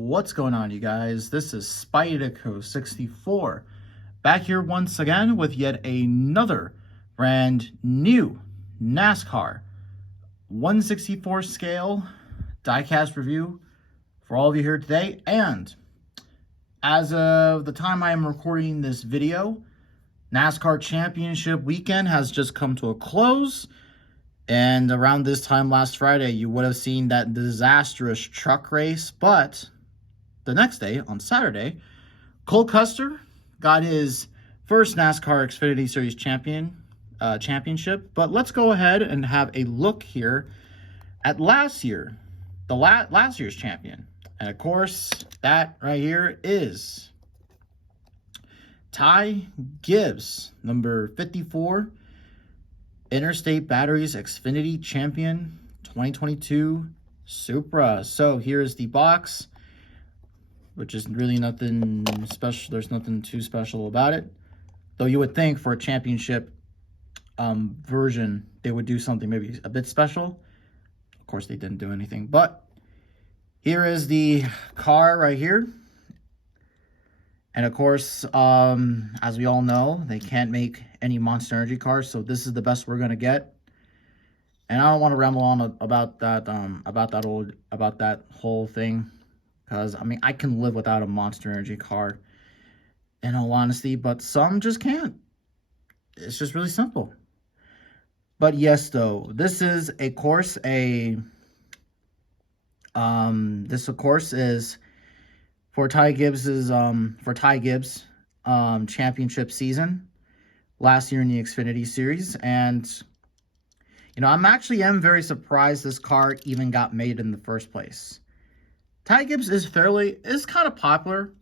What's going on, you guys? This is Spydeco64 back here once again with yet another brand new NASCAR 1/64 scale diecast review for all of you here today. And as of the time I am recording this video, NASCAR Championship weekend has just come to a close. And around this time last Friday, you would have seen that disastrous truck race. But the next day, on Saturday, Cole Custer got his first NASCAR Xfinity Series championship. But let's go ahead and have a look here at last year's champion. And of course, that right here is Ty Gibbs, number 54. Interstate Batteries Xfinity Champion 2022 Supra. So here's the box, which is really nothing special. There's nothing too special about it. Though you would think for a championship version, they would do something maybe a bit special. Of course, they didn't do anything. But here is the car right here. And of course, as we all know, they can't make any Monster Energy cars, so this is the best we're gonna get. And I don't want to ramble on about that whole thing, because I mean I can live without a Monster Energy car, in all honesty, but some just can't. It's just really simple. But yes, though, this is of course is for Ty Gibbs' championship season last year in the Xfinity Series. And you know, I'm very surprised this car even got made in the first place. Ty Gibbs is kind of popular,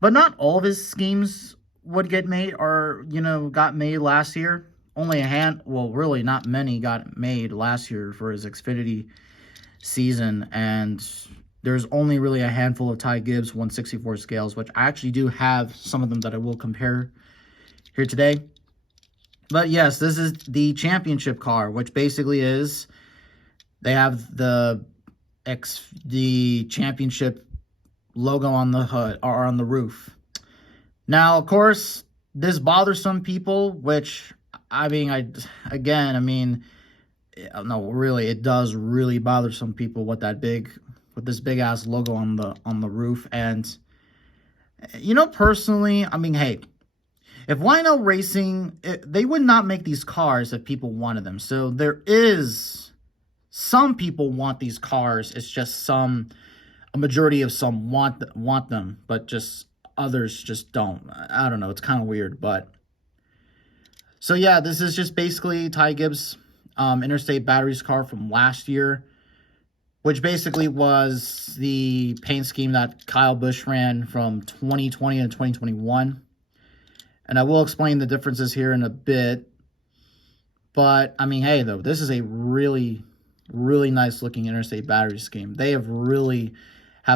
but not all of his schemes would get made or, you know, got made last year. Only really not many got made last year for his Xfinity season, and there's only really a handful of Ty Gibbs 1/64 scales, which I actually do have some of them that I will compare here today. But yes, this is the championship car, which basically is they have the championship logo on the hood or on the roof. Now, of course, this bothers some people, which no, really, it does really bother some people with this big ass logo on the roof. And you know, personally, I mean, hey, if Wino Racing, they would not make these cars if people wanted them. So some people want these cars. It's just a majority of some want them, but just others just don't. I don't know. It's kind of weird, but so yeah, this is just basically Ty Gibbs Interstate Batteries car from last year, which basically was the paint scheme that Kyle Busch ran from 2020 to 2021. And I will explain the differences here in a bit. But, I mean, hey, though, this is a really, really nice looking Interstate Battery scheme. They have really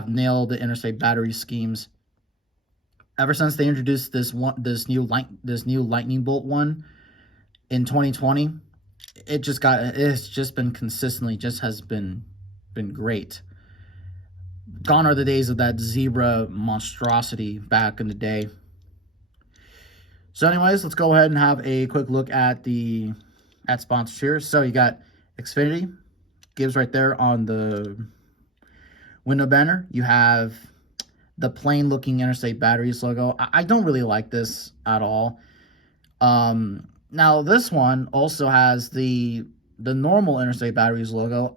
nailed the Interstate Battery schemes ever since they introduced this new lightning bolt one in 2020. It's just been consistently, has been great. Gone are the days of that zebra monstrosity back in the day. So anyways, let's go ahead and have a quick look at sponsors here. So you got Xfinity, Gibbs right there on the window banner. You have the plain looking Interstate Batteries logo. I don't really like this at all. Now this one also has the normal Interstate Batteries logo.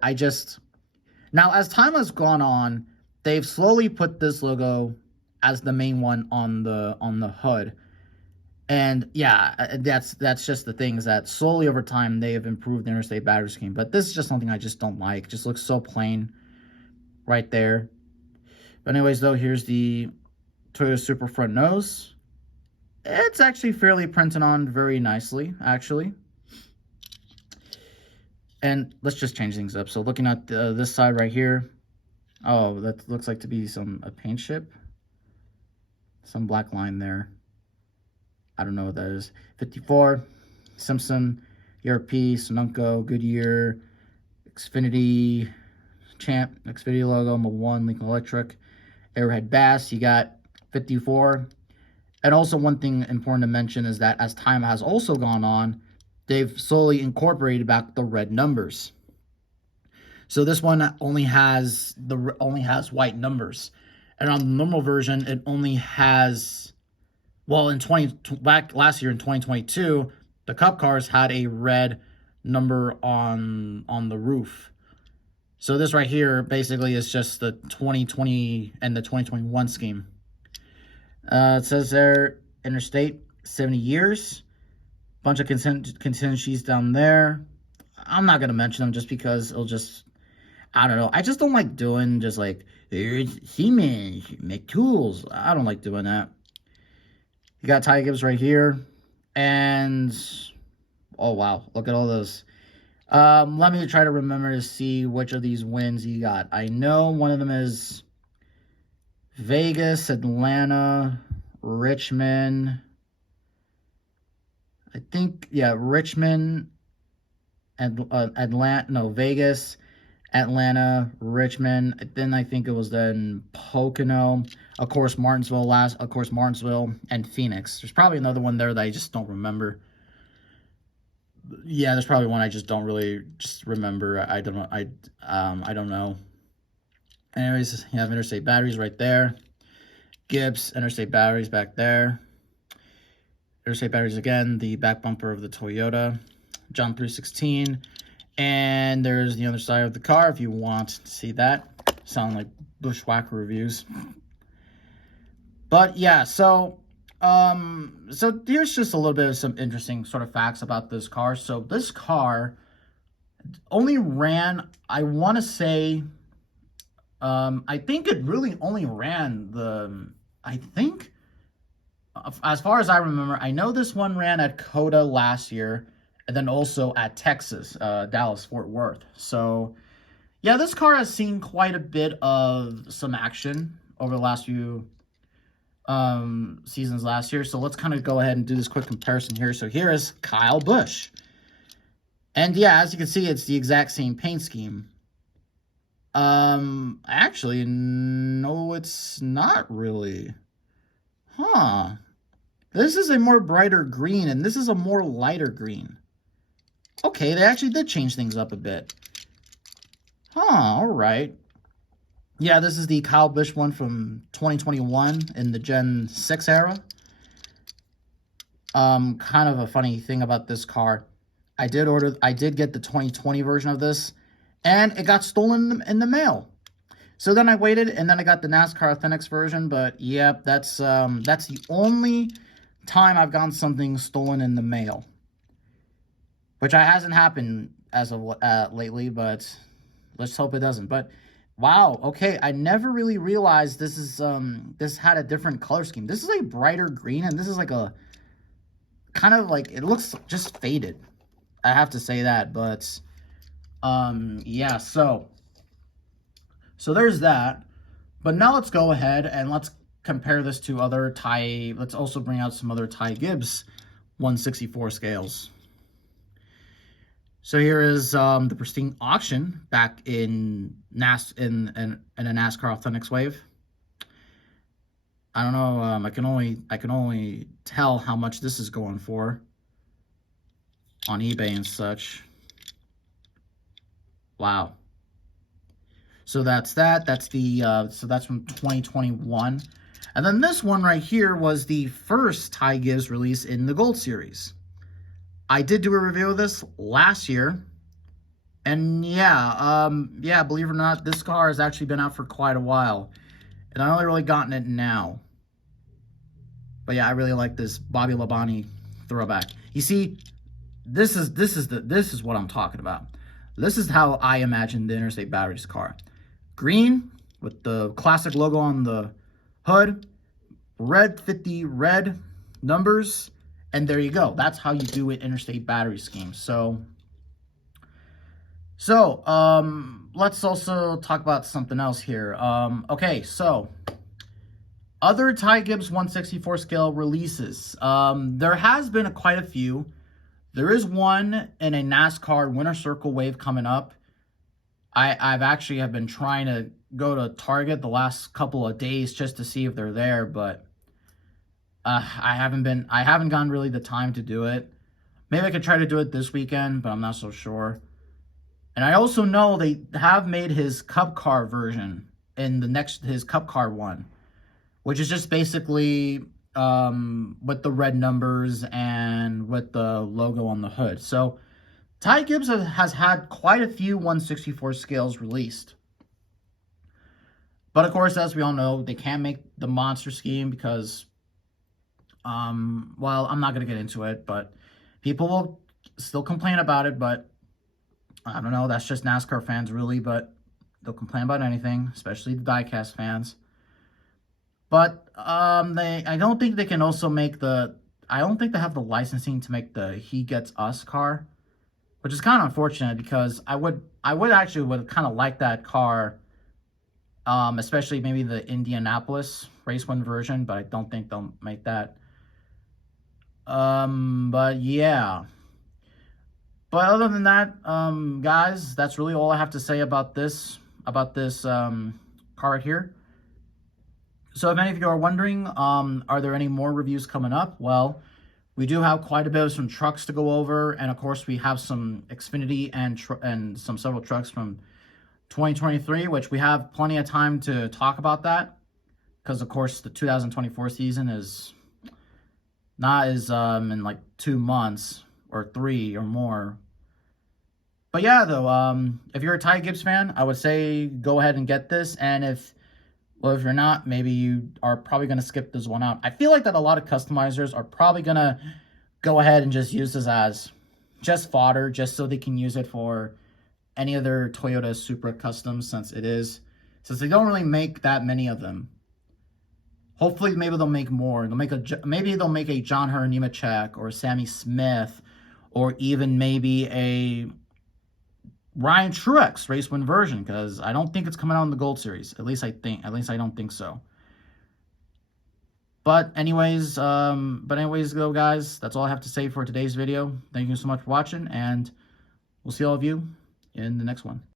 Now, as time has gone on, they've slowly put this logo as the main one on the hood. And yeah, that's just the thing, is that slowly over time they have improved the Interstate Battery scheme. But this is just something I just don't like. It just looks so plain right there. But anyways, though, here's the Toyota Supra front nose. It's actually fairly printed on very nicely, actually. And let's just change things up. So looking at this side right here, oh, that looks like to be a paint chip. Some black line there. I don't know what that is. 54, Simpson, ERP, Sunoco, Goodyear, Xfinity, Champ, Xfinity logo, number 1, Lincoln Electric, Arrowhead Bass, you got 54. And also one thing important to mention is that as time has also gone on, they've slowly incorporated back the red numbers. So this one only has white numbers. And on the normal version, it only has, well, back last year in 2022, the Cup cars had a red number on the roof. So this right here basically is just the 2020 and the 2021 scheme. It says there, Interstate, 70 years. Bunch of contingencies down there. I'm not going to mention them just because it'll just, I don't know. I just don't like doing just like, here's Siemens, make tools. I don't like doing that. You got Ty Gibbs right here. And, oh wow, look at all those. Let me try to remember to see which of these wins you got. I know one of them is Vegas, Atlanta, Richmond. I think, yeah, Richmond, Vegas, Atlanta, Richmond. Then I think it was then Pocono. Of course, Martinsville, and Phoenix. There's probably another one there that I just don't remember. Yeah, there's probably one I just don't really just remember. I don't know. I don't know. Anyways, you have Interstate Batteries right there. Gibbs, Interstate Batteries back there. Interstate Batteries again, the back bumper of the Toyota. John 316. And there's the other side of the car if you want to see that. Sound like bushwhacker reviews. But yeah, so here's just a little bit of some interesting sort of facts about this car. So this car only ran, I want to say, I think it really only ran as far as I remember, I know this one ran at COTA last year, and then also at Texas, Dallas, Fort Worth. So yeah, this car has seen quite a bit of some action over the last few seasons last year. So let's kind of go ahead and do this quick comparison here. So here is Kyle Busch. And yeah, as you can see, it's the exact same paint scheme. Actually, no, it's not really. Huh. This is a more brighter green, and this is a more lighter green. Okay, they actually did change things up a bit. Huh, all right. Yeah, this is the Kyle Busch one from 2021 in the Gen 6 era. Kind of a funny thing about this car. I did get the 2020 version of this, and it got stolen in the mail. So then I waited, and then I got the NASCAR Authentics version, but yep, that's the only time I've gotten something stolen in the mail. Which hasn't happened as of lately, but let's hope it doesn't. But wow, okay, I never really realized this had a different color scheme. This is a brighter green, and this is like a kind of like, it looks just faded. I have to say that, but yeah, so there's that. But now let's go ahead and let's compare this to other let's also bring out some other Ty Gibbs 1/64 scales. So here is the pristine auction back in a NASCAR Authentics wave. I don't know. I can only tell how much this is going for on eBay and such. Wow. So that's that. That's from 2021, and then this one right here was the first Ty Gibbs release in the Gold Series. I did do a review of this last year, and yeah, believe it or not, this car has actually been out for quite a while, and I only really gotten it now. But yeah, I really like this Bobby Labonte throwback. You see, this is what I'm talking about. This is how I imagine the Interstate Batteries car. Green with the classic logo on the hood, red 50 red numbers, and there you go. That's how you do it Interstate Battery scheme. So let's also talk about something else here. Okay, so other Ty Gibbs 1/64 scale releases. There has been quite a few. There is one in a NASCAR Winter Circle wave coming up. I've actually been trying to go to Target the last couple of days just to see if they're there, but I haven't gotten really the time to do it. Maybe I could try to do it this weekend, but I'm not so sure. And I also know they have made his Cup Car version in his Cup Car one, which is just basically with the red numbers and with the logo on the hood. So Ty Gibbs has had quite a few 1/64 scales released. But of course, as we all know, they can't make the monster scheme because, well, I'm not going to get into it, but people will still complain about it, but I don't know, that's just NASCAR fans really, but they'll complain about anything, especially the diecast fans. But I don't think they can also make I don't think they have the licensing to make the He Gets Us car, which is kind of unfortunate because I would actually kind of like that car. Especially maybe the Indianapolis race 1 version, but I don't think they'll make that. But yeah. But other than that, guys, that's really all I have to say about this car right here. So if any of you are wondering, are there any more reviews coming up? Well, we do have quite a bit of some trucks to go over, and of course we have some Xfinity and some several trucks from 2023, which we have plenty of time to talk about that, because of course the 2024 season is in like 2 months or 3 or more. But yeah, though, if you're a Ty Gibbs fan, I would say go ahead and get this, and if you're not, maybe you are probably going to skip this one out. I feel like that a lot of customizers are probably going to go ahead and just use this as just fodder, just so they can use it for any other Toyota Supra customs, since they don't really make that many of them. Hopefully, maybe they'll make more. Maybe they'll make a John Hunter Nemechek or Sammy Smith, or even maybe a Ryan Truex race 1 version, because I don't think it's coming out in the Gold Series. At least I don't think so. But anyways, though, guys, that's all I have to say for today's video. Thank you so much for watching, and we'll see all of you in the next one.